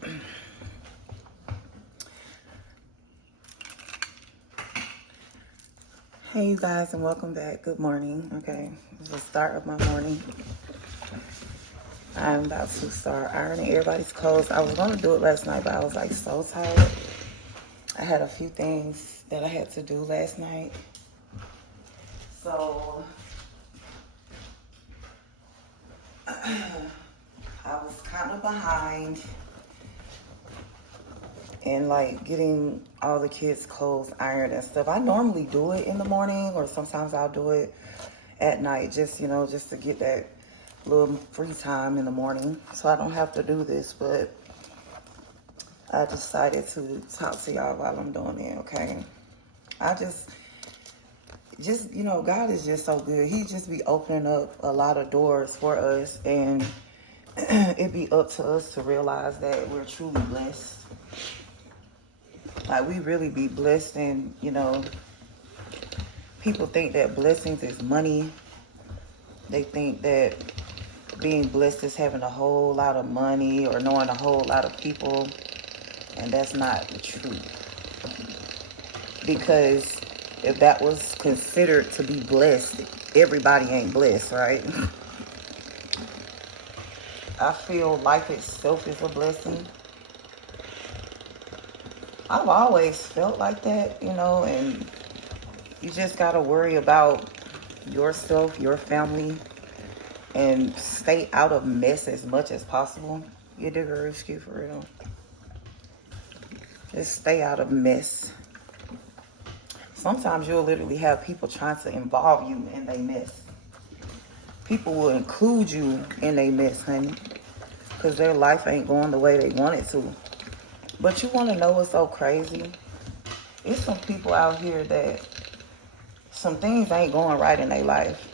Hey you guys, and welcome back. Good morning. Okay, this is the start of my morning. I'm about to start ironing everybody's clothes. I was going to do it last night, but I was like so tired. I had a few things that I had to do last night. So I was kind of behind in like getting all the kids' clothes ironed and stuff. I normally do it in the morning, or sometimes I'll do it at night, just just to get that little free time in the morning so I don't have to do this. But I decided to talk to y'all while I'm doing it. Okay, I just God is just so good. He just be opening up a lot of doors for us, and it be up to us to realize that we're truly blessed. Like, we really be blessed. And people think that blessings is money. They think that being blessed is having a whole lot of money or knowing a whole lot of people. And that's not the truth. Because if that was considered to be blessed, everybody ain't blessed, right? I feel life itself is a blessing. I've always felt like that, and you just got to worry about yourself, your family, and stay out of mess as much as possible. You dig a rescue for real. Just stay out of mess. Sometimes you'll literally have people trying to involve you in their mess. People will include you in their mess, honey, because their life ain't going the way they want it to. But you want to know what's so crazy? It's some people out here that some things ain't going right in their life,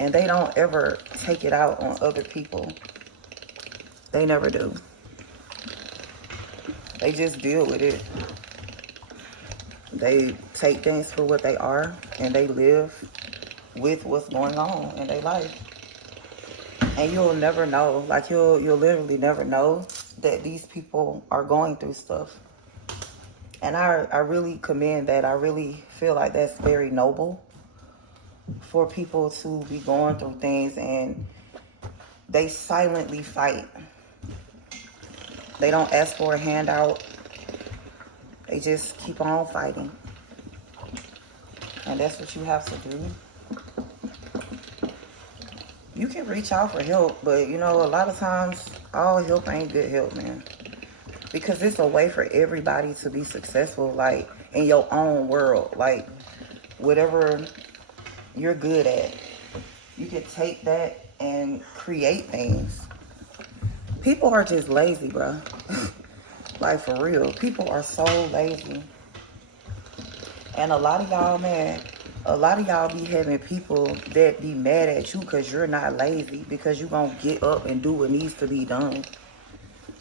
and they don't ever take it out on other people. They never do. They just deal with it. They take things for what they are, and they live with what's going on in their life. And you'll never know. Like, you'll literally never know that these people are going through stuff. And I really commend that. I really feel like that's very noble for people to be going through things, and they silently fight. They don't ask for a handout. They just keep on fighting. And that's what you have to do. You can reach out for help, but a lot of times all help ain't good help, man. Because it's a way for everybody to be successful, like in your own world. Like, whatever you're good at, you can take that and create things. People are just lazy, bro. Like, for real. People are so lazy. And a lot of y'all, man, be having people that be mad at you because you're not lazy, because you gonna get up and do what needs to be done.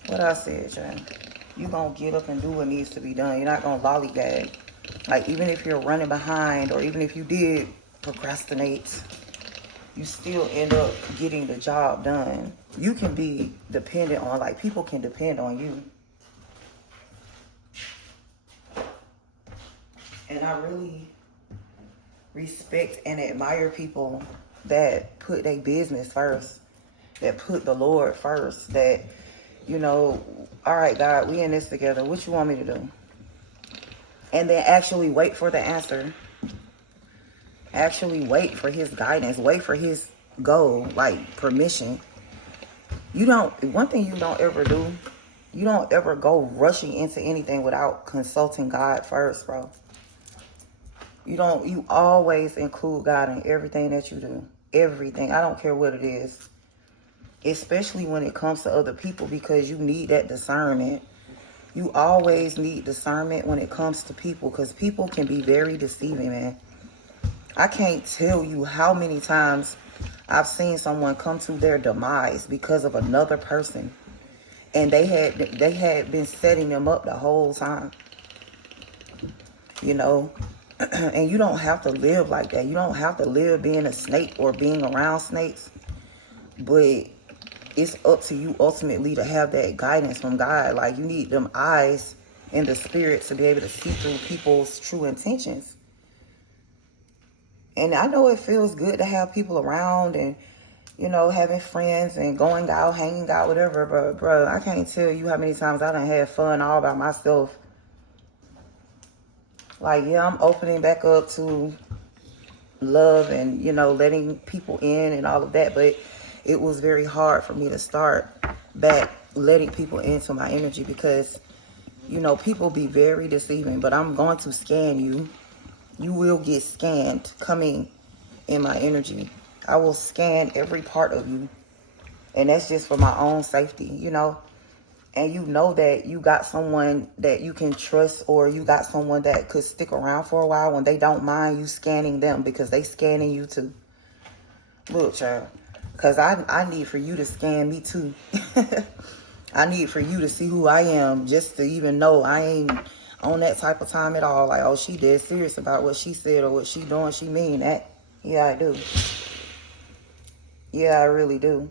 What I said, Jan. You gonna get up and do what needs to be done. You're not gonna lollygag. Like, even if you're running behind, or even if you did procrastinate, you still end up getting the job done. You can be dependent on, like, people can depend on you. And I really respect and admire people that put their business first, that put the Lord first, that, all right, God, we in this together. What you want me to do? And then actually wait for the answer. Actually wait for his guidance. Wait for his goal, like permission. One thing you don't ever do, you don't ever go rushing into anything without consulting God first, bro. You always include God in everything that you do. Everything. I don't care what it is. Especially when it comes to other people, because you need that discernment. You always need discernment when it comes to people, because people can be very deceiving, man. I can't tell you how many times I've seen someone come to their demise because of another person, and they had been setting them up the whole time. And you don't have to live like that. You don't have to live being a snake or being around snakes. But it's up to you ultimately to have that guidance from God. Like, you need them eyes in the spirit to be able to see through people's true intentions. And I know it feels good to have people around and, you know, having friends and going out, hanging out, whatever. But, bro, I can't tell you how many times I done had fun all by myself. Like, yeah, I'm opening back up to love and, you know, letting people in and all of that. But it was very hard for me to start back letting people into my energy because, you know, people be very deceiving. But I'm going to scan you. You will get scanned coming in my energy. I will scan every part of you. And that's just for my own safety, you know. And you know that you got someone that you can trust, or you got someone that could stick around for a while when they don't mind you scanning them, because they scanning you too. Look, child, because I need for you to scan me too. I need for you to see who I am, just to even know I ain't on that type of time at all. Like, oh, she dead serious about what she said or what she doing. She mean that. Yeah, I do. Yeah, I really do.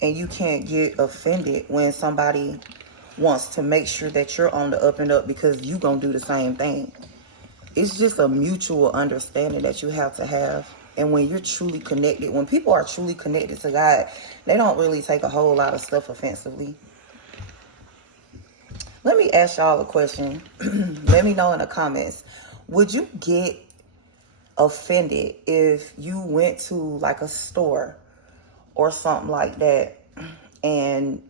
And you can't get offended when somebody wants to make sure that you're on the up and up, because you gonna do the same thing. It's just a mutual understanding that you have to have. And when you're truly connected, when people are truly connected to God, they don't really take a whole lot of stuff offensively. Let me ask y'all a question. Let me know in the comments. Would you get offended if you went to like a store or something like that and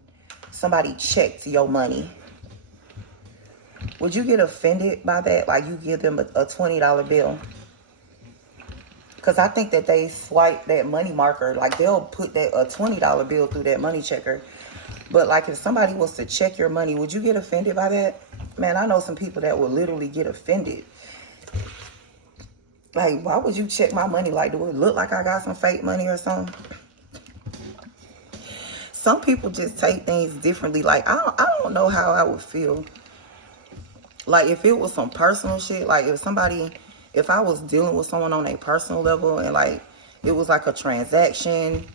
somebody checked your money? Would you get offended by that? Like, you give them a $20 bill? Because I think that they swipe that money marker. Like, they'll put that a $20 bill through that money checker. But like, if somebody was to check your money, would you get offended by that? Man, I know some people that will literally get offended. Like, why would you check my money? Like, do it look like I got some fake money or something? Some people just take things differently. Like, I don't know how I would feel. Like, if it was some personal shit, like if I was dealing with someone on a personal level and like it was like a transaction,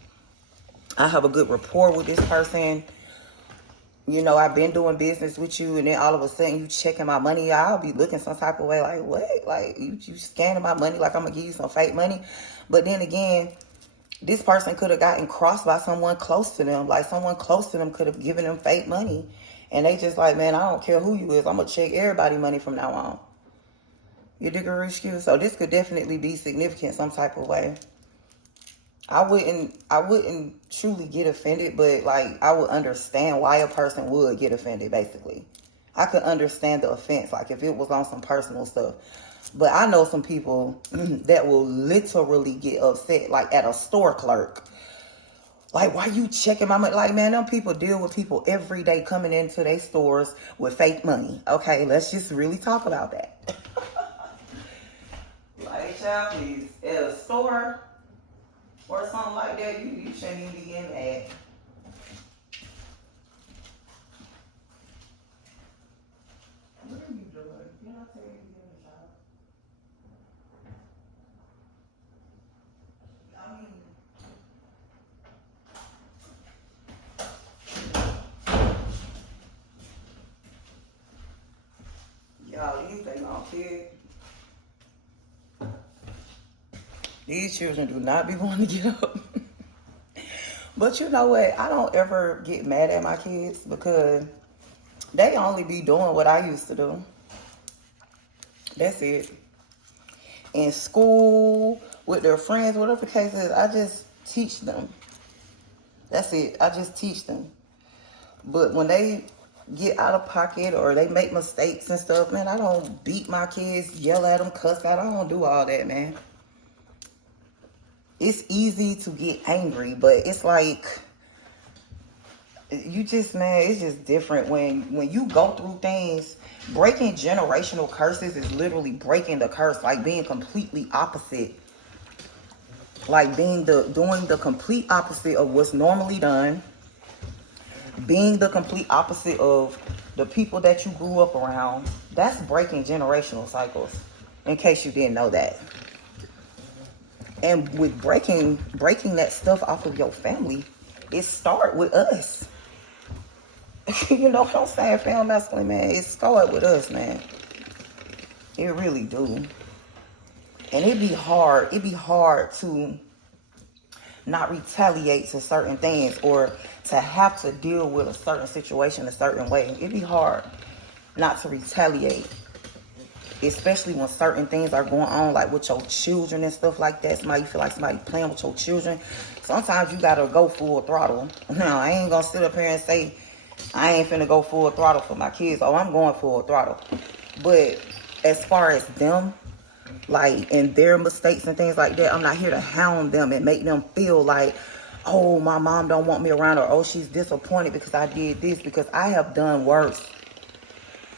I have a good rapport with this person, you know, I've been doing business with you, and then all of a sudden you checking my money, I'll be looking some type of way like, what? Like, you scanning my money like I'm gonna give you some fake money? But then again, this person could have gotten crossed by someone close to them. Like, someone close to them could have given them fake money. And they just like, man, I don't care who you is. I'm going to check everybody money from now on. You dig a excuse? So this could definitely be significant some type of way. I wouldn't truly get offended, but like, I would understand why a person would get offended, basically. I could understand the offense, like if it was on some personal stuff. But I know some people that will literally get upset, like at a store clerk. Like, why you checking my money? Like, man, them people deal with people every day coming into their stores with fake money. Okay, let's just really talk about that. Like, child, please, at a store or something like that, you shouldn't even be getting mad. What are you doing? You're not saying you're doing a job. I mean, y'all, these things on kid. These children do not be wanting to get up. But you know what? I don't ever get mad at my kids because they only be doing what I used to do. That's it. In school, with their friends, whatever the case is, I just teach them. That's it. I just teach them. But when they get out of pocket or they make mistakes and stuff, man, I don't beat my kids, yell at them, cuss out. I don't do all that, man. It's easy to get angry, but it's like, you just, man, it's just different when you go through things. Breaking generational curses is literally breaking the curse, like being completely opposite. Like doing the complete opposite of what's normally done. Being the complete opposite of the people that you grew up around. That's breaking generational cycles, in case you didn't know that. And with breaking that stuff off of your family, it start with us. You know what I'm saying, fam masculine, man? It start with us, man. It really do. And it be hard to not retaliate to certain things, or to have to deal with a certain situation a certain way. It'd be hard not to retaliate, especially when certain things are going on, like with your children and stuff like that. You feel like somebody playing with your children. Sometimes you gotta go full throttle. Now, I ain't gonna sit up here and say I ain't finna go full throttle for my kids. Oh, I'm going full throttle. But as far as them, like, and their mistakes and things like that, I'm not here to hound them and make them feel like, oh, my mom don't want me around, or oh, she's disappointed because I did this, because I have done worse.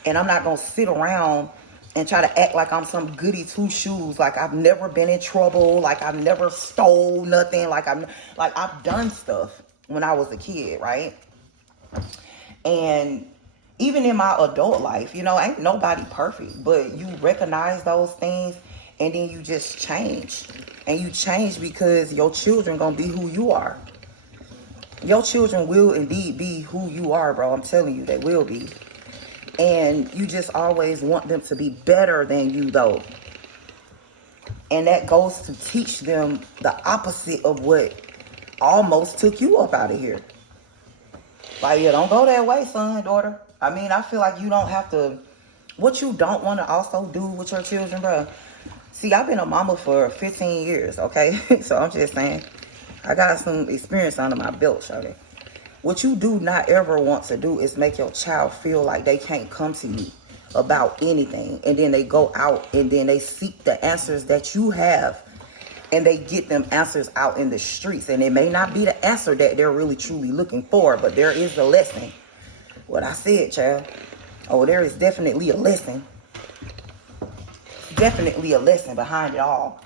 And I'm not gonna sit around and try to act like I'm some goody two shoes, like I've never been in trouble, like I've never stole nothing, like I've done stuff when I was a kid, right? And even in my adult life, you know, ain't nobody perfect, but you recognize those things and then you just change. And you change because your children gonna be who you are. Your children will indeed be who you are, bro. I'm telling you, they will be. And you just always want them to be better than you, though. And that goes to teach them the opposite of what almost took you up out of here. Like, yeah, don't go that way, son, daughter. I mean, I feel like you don't have to. What you don't want to also do with your children, bro. See, I've been a mama for 15 years, okay? So I'm just saying, I got some experience under my belt, shawty. What you do not ever want to do is make your child feel like they can't come to you about anything. And then they go out and then they seek the answers that you have. And they get them answers out in the streets. And it may not be the answer that they're really truly looking for, but there is a lesson. What I said, child. Oh, there is definitely a lesson. Definitely a lesson behind it all.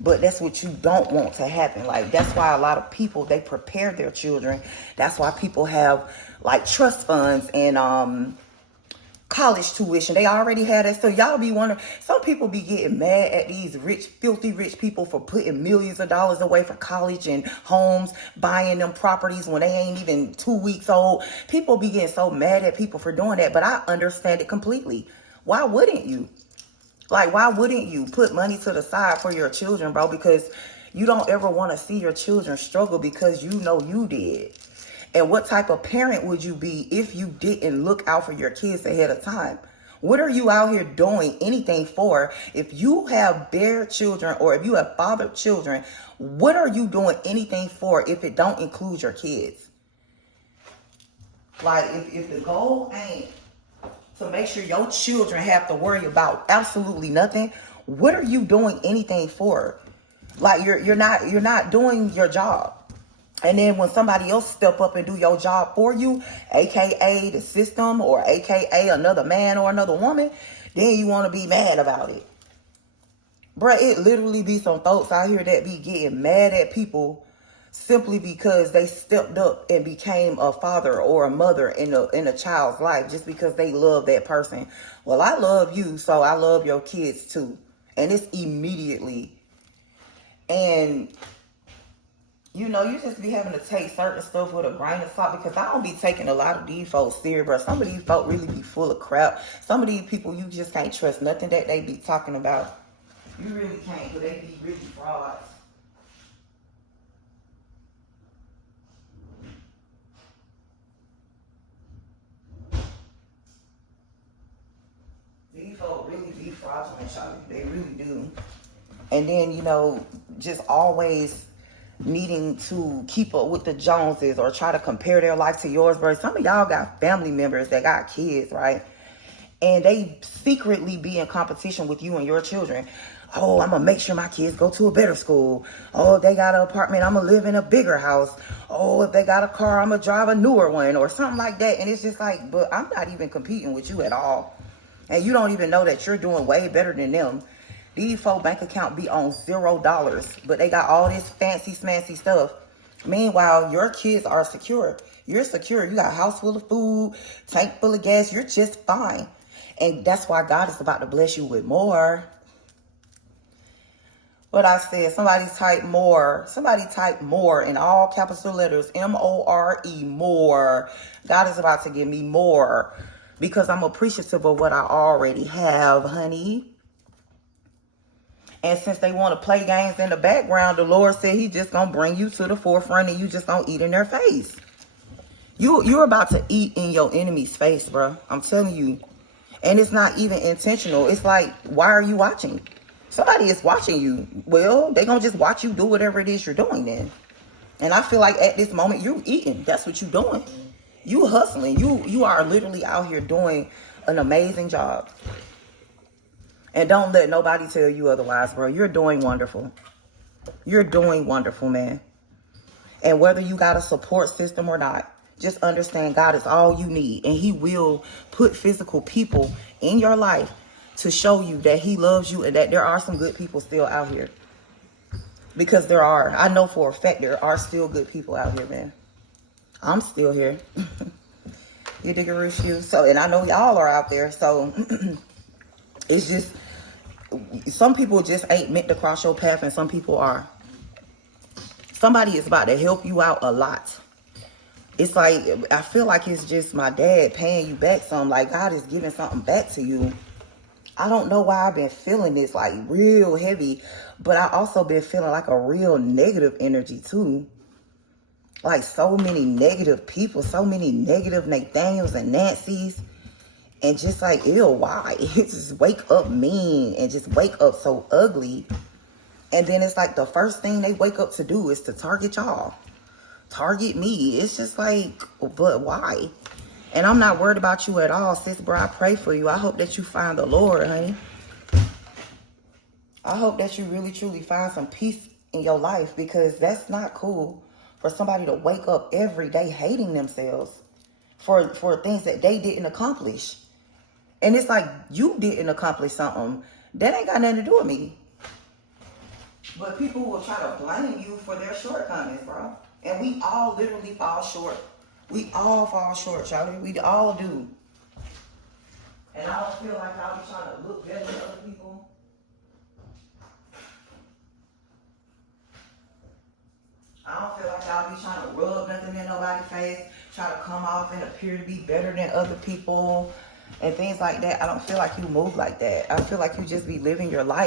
But that's what you don't want to happen. Like, that's why a lot of people, they prepare their children. That's why people have, like, trust funds and college tuition. They already had that. So y'all be wondering, some people be getting mad at these rich, filthy rich people for putting millions of dollars away for college and homes, buying them properties when they ain't even 2 weeks old. People be getting so mad at people for doing that. But I understand it completely. Why wouldn't you? Like, why wouldn't you put money to the side for your children, bro? Because you don't ever want to see your children struggle, because you know you did. And what type of parent would you be if you didn't look out for your kids ahead of time? What are you out here doing anything for? If you have bare children, or if you have fathered children, what are you doing anything for if it don't include your kids? Like, if the goal ain't to make sure your children have to worry about absolutely nothing, what are you doing anything for? Like, you're not doing your job. And then when somebody else step up and do your job for you, aka the system, or aka another man or another woman, then you want to be mad about it. Bruh, it literally be some folks out here that be getting mad at people simply because they stepped up and became a father or a mother in a child's life, just because they love that person. Well, I love you, so I love your kids too. And it's immediately. And, you know, you just be having to take certain stuff with a grain of salt, because I don't be taking a lot of these folks serious, bro. Some of these folks really be full of crap. Some of these people, you just can't trust nothing that they be talking about. You really can't, but they be really frauds. These folks really be fraudulent, y'all. They really do. And then, you know, just always needing to keep up with the Joneses or try to compare their life to yours, bro. Some of y'all got family members that got kids, right? And they secretly be in competition with you and your children. Oh, I'm going to make sure my kids go to a better school. Oh, if they got an apartment, I'm going to live in a bigger house. Oh, if they got a car, I'm going to drive a newer one, or something like that. And it's just like, but I'm not even competing with you at all. And you don't even know that you're doing way better than them. These folk bank account be on $0, but they got all this fancy smancy stuff. Meanwhile, your kids are secure. You're secure. You got a house full of food, tank full of gas. You're just fine. And that's why God is about to bless you with more. What I said, somebody type more. Somebody type more in all capital letters. M-O-R-E, more. God is about to give me more because I'm appreciative of what I already have, honey. And since they want to play games in the background, the Lord said he just going to bring you to the forefront and you just going to eat in their face. You're about to eat in your enemy's face, bro. I'm telling you. And it's not even intentional. It's like, why are you watching? Somebody is watching you. Well, they're going to just watch you do whatever it is you're doing then. And I feel like at this moment, you're eating. That's what you're doing. You hustling. You are literally out here doing an amazing job. And don't let nobody tell you otherwise, bro. You're doing wonderful. You're doing wonderful, man. And whether you got a support system or not, just understand God is all you need. And he will put physical people in your life to show you that he loves you and that there are some good people still out here. Because there are. I know for a fact there are still good people out here, man. I'm still here. You dig a roof, so, and I know y'all are out there. So it's just, some people just ain't meant to cross your path and some people are. Somebody is about to help you out a lot. It's like, I feel like it's just my dad paying you back something. Like God is giving something back to you. I don't know why I've been feeling this like real heavy, but I also been feeling like a real negative energy too. Like so many negative people, so many negative Nathaniels and Nancys. And just like, ew, why? Just wake up mean and just wake up so ugly. And then it's like the first thing they wake up to do is to target y'all. Target me. It's just like, but why? And I'm not worried about you at all, sis, bro. I pray for you. I hope that you find the Lord, honey. I hope that you really, truly find some peace in your life because that's not cool for somebody to wake up every day hating themselves for things that they didn't accomplish. And it's like you didn't accomplish something. That ain't got nothing to do with me. But people will try to blame you for their shortcomings, bro. And we all literally fall short. We all fall short, Charlie. We all do. And I don't feel like I'll be trying to look better than other people. I don't feel like I'll be trying to rub nothing in nobody's face, try to come off and appear to be better than other people and things like that. I don't feel like you move like that. I feel like you just be living your life.